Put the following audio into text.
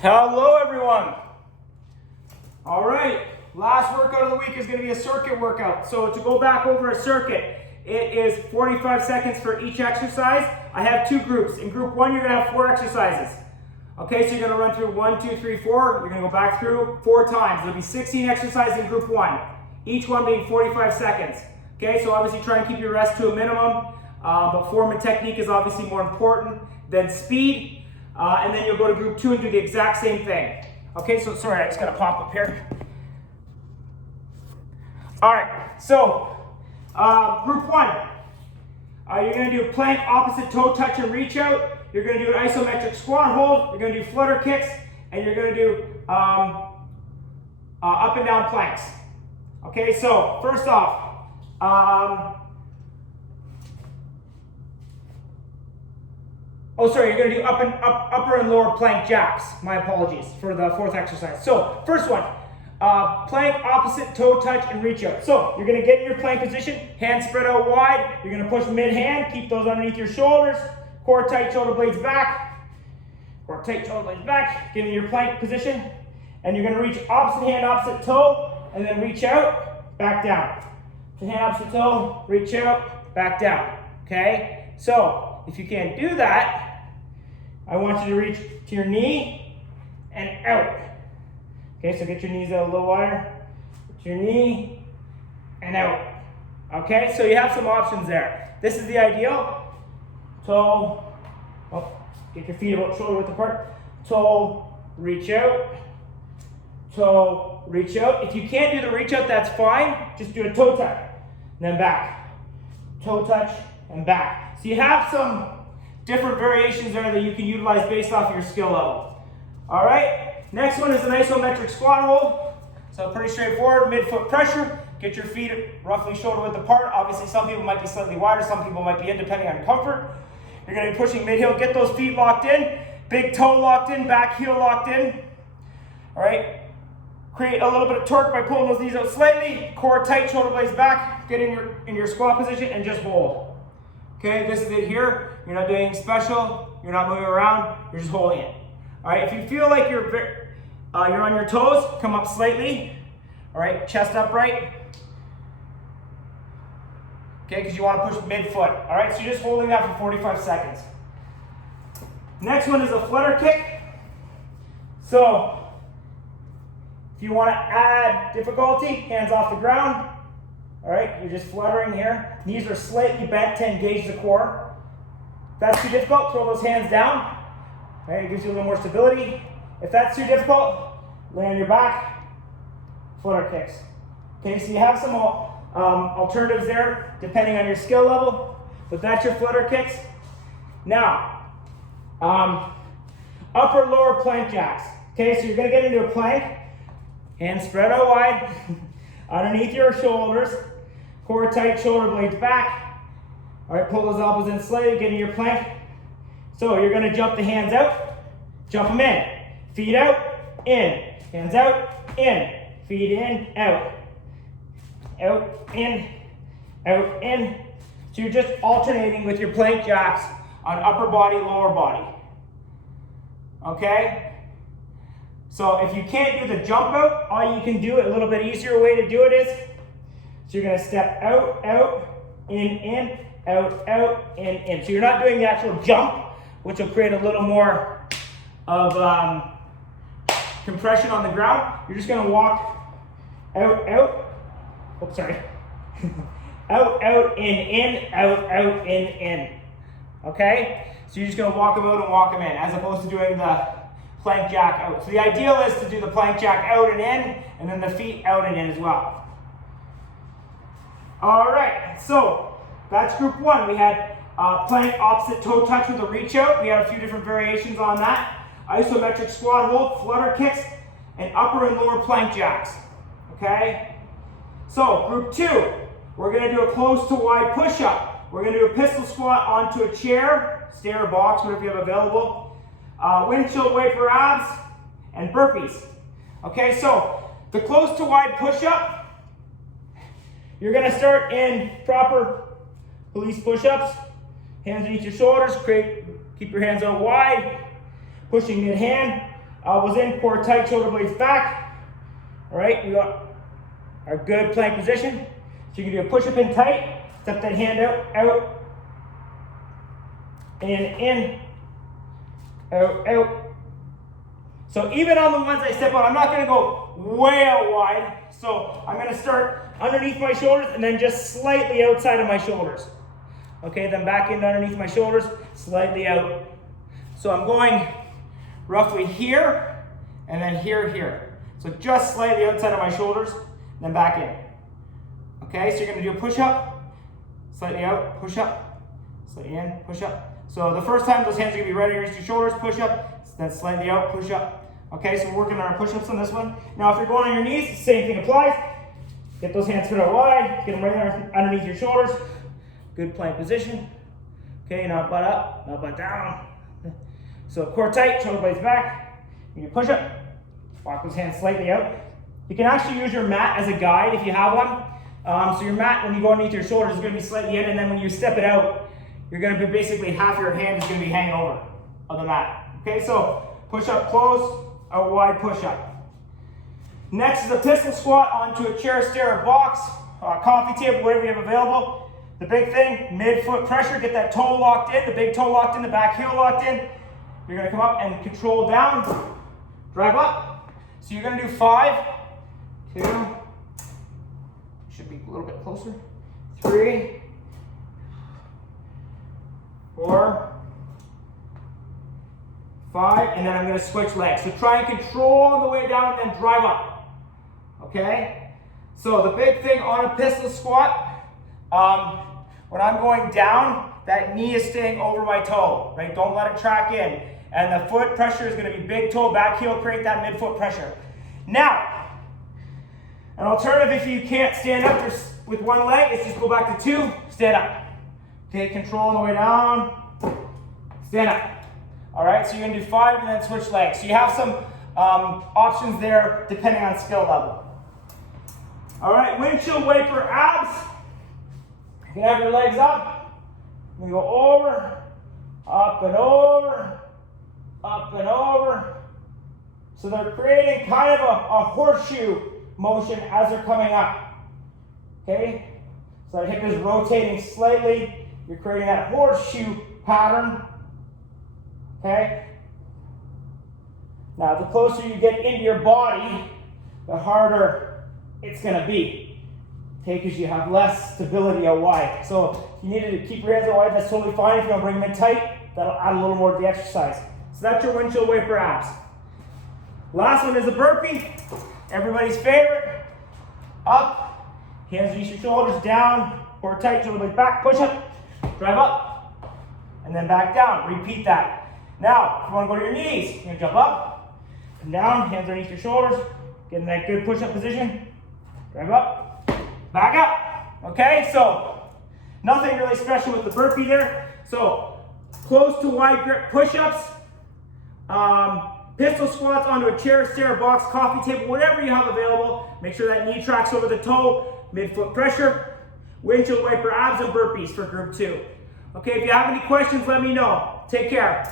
Hello everyone. All right, last workout of the week is going to be a circuit workout. So to go back over a circuit, it is 45 seconds for each exercise. I have two groups. In group one, you're going to have 4 exercises. Okay, so you're going to run through 1, 2, 3, 4. You're going to go back through 4 times. There'll be 16 exercises in group one, each one being 45 seconds. Okay, so obviously try and keep your rest to a minimum, but form and technique is obviously more important than speed. And then you'll go to group 2 and do the exact same thing. Okay, so sorry, I just gotta pop up here. All right, so group 1, you're gonna do plank, opposite toe touch and reach out. You're gonna do an isometric squat hold. You're gonna do flutter kicks, and you're gonna do up and down planks. Okay, so first off, you're going to do upper and lower plank jacks. My apologies for the 4th exercise. So, first one, plank, opposite toe touch, and reach out. So, you're going to get in your plank position, hands spread out wide. You're going to push mid-hand, keep those underneath your shoulders. Core tight, shoulder blades back. Core tight, shoulder blades back. Get in your plank position. And you're going to reach opposite hand, opposite toe, and then reach out, back down. Hand, opposite toe, reach out, back down. Okay? So, if you can't do that, I want you to reach to your knee and out. Okay, so get your knees out a little wider. Get your knee and out. Okay, so you have some options there. This is the ideal. Toe, get your feet about shoulder width apart. Toe, reach out. Toe, reach out. If you can't do the reach out, that's fine. Just do a toe touch, then back. Toe touch and back. So you have some different variations there that you can utilize based off your skill level. All right, next one is an isometric squat hold. So pretty straightforward, mid-foot pressure. Get your feet roughly shoulder width apart. Obviously, some people might be slightly wider, some people might be in, depending on comfort. You're gonna be pushing mid-heel, get those feet locked in, big toe locked in, back heel locked in. All right, create a little bit of torque by pulling those knees out slightly, core tight, shoulder blades back, get in your squat position and just hold. Okay, this is it here. You're not doing anything special. You're not moving around. You're just holding it. All right, if you feel like you're on your toes, come up slightly. All right, chest upright. Okay, because you want to push mid-foot. All right, so you're just holding that for 45 seconds. Next one is a flutter kick. So, if you want to add difficulty, hands off the ground. All right, you're just fluttering here. Knees are slightly bent to engage the core. If that's too difficult, throw those hands down. All right, it gives you a little more stability. If that's too difficult, lay on your back, flutter kicks. Okay, so you have some alternatives there depending on your skill level, but that's your flutter kicks. Now, upper lower plank jacks. Okay, so you're gonna get into a plank, hands spread out wide, underneath your shoulders, core tight, shoulder blades back. All right, pull those elbows in slightly, get in your plank. So you're gonna jump the hands out, jump them in. Feet out, in. Hands out, in. Feet in, out. Out, in, out, in. So you're just alternating with your plank jacks on upper body, lower body. Okay? So if you can't do the jump out, all you can do, a little bit easier way to do it is, so you're gonna step out, out, in, out, in. So you're not doing the actual jump, which will create a little more of compression on the ground. You're just gonna walk out, oops, sorry. out, in, out, in. Okay? So you're just gonna walk them out and walk them in, as opposed to doing the plank jack out. So the ideal is to do the plank jack out and in, and then the feet out and in as well. All right, so that's group 1. We had plank opposite toe touch with a reach out. We had a few different variations on that. Isometric squat hold, flutter kicks, and upper and lower plank jacks. Okay? So group 2, we're gonna do a close to wide push-up. We're gonna do a pistol squat onto a chair, stair, box, whatever you have available. Windshield wiper abs, and burpees. Okay, so the close to wide push-up, you're gonna start in proper police push-ups. Hands underneath your shoulders, keep your hands out wide, pushing mid-hand. elbows in, core tight, shoulder blades back. All right, we got our good plank position. So you can do a push-up in tight, step that hand out, in, out. So even on the ones I step on, I'm not gonna go way out wide. So I'm gonna start underneath my shoulders and then just slightly outside of my shoulders. Okay, then back into underneath my shoulders, slightly out. So I'm going roughly here, and then here. So just slightly outside of my shoulders, then back in. Okay, so you're gonna do a push-up, slightly out, push-up, slightly in, push-up. So the first time, those hands are gonna be right underneath your shoulders, push-up, then slightly out, push-up. Okay, so we're working on our push-ups on this one. Now, if you're going on your knees, the same thing applies. Get those hands put out wide, get them right underneath your shoulders. Good plank position. Okay, not butt up, not butt down. So core tight, shoulder blades back. You can push up, walk those hands slightly out. You can actually use your mat as a guide if you have one. So your mat, when you go underneath your shoulders, is going to be slightly in, and then when you step it out, you're going to be basically half your hand is going to be hanging over on the mat. Okay, so push up close, out wide push up. Next is a pistol squat onto a chair, stair, or box, coffee table, whatever you have available. The big thing, mid-foot pressure, get that toe locked in, the big toe locked in, the back heel locked in. You're gonna come up and control down, drive up. So you're gonna do 5, 2, should be a little bit closer, 3, 4, 5, and then I'm gonna switch legs. So try and control on the way down and then drive up, okay? So the big thing on a pistol squat, when I'm going down, that knee is staying over my toe, right? Don't let it track in. And the foot pressure is gonna be big toe, back heel, create that midfoot pressure. Now, an alternative if you can't stand up with one leg is just go back to 2, stand up. Okay, control on the way down, stand up. All right, so you're gonna do 5 and then switch legs. So you have some options there depending on skill level. All right, windshield wiper abs. You can have your legs up. You can go over, up and over, up and over. So they're creating kind of a horseshoe motion as they're coming up. Okay? So that hip is rotating slightly. You're creating that horseshoe pattern. Okay? Now, the closer you get into your body, the harder it's going to be. Okay, because you have less stability out wide. So if you needed to keep your hands out wide, that's totally fine. If you want to bring them in tight, that'll add a little more to the exercise. So that's your windshield wiper abs. Last one is a burpee. Everybody's favorite. Up, hands underneath your shoulders, down, core tight, shoulder blades back, push up, drive up, and then back down. Repeat that. Now, if you want to go to your knees, you're going to jump up, come down, hands underneath your shoulders, get in that good push-up position, drive up, back up. Okay, so nothing really special with the burpee there. So close to wide grip push-ups, pistol squats onto a chair, stair, box, coffee table, whatever you have available. Make sure that knee tracks over the toe, midfoot pressure, windshield wiper abs and burpees for group 2. Okay, if you have any questions, let me know. Take care.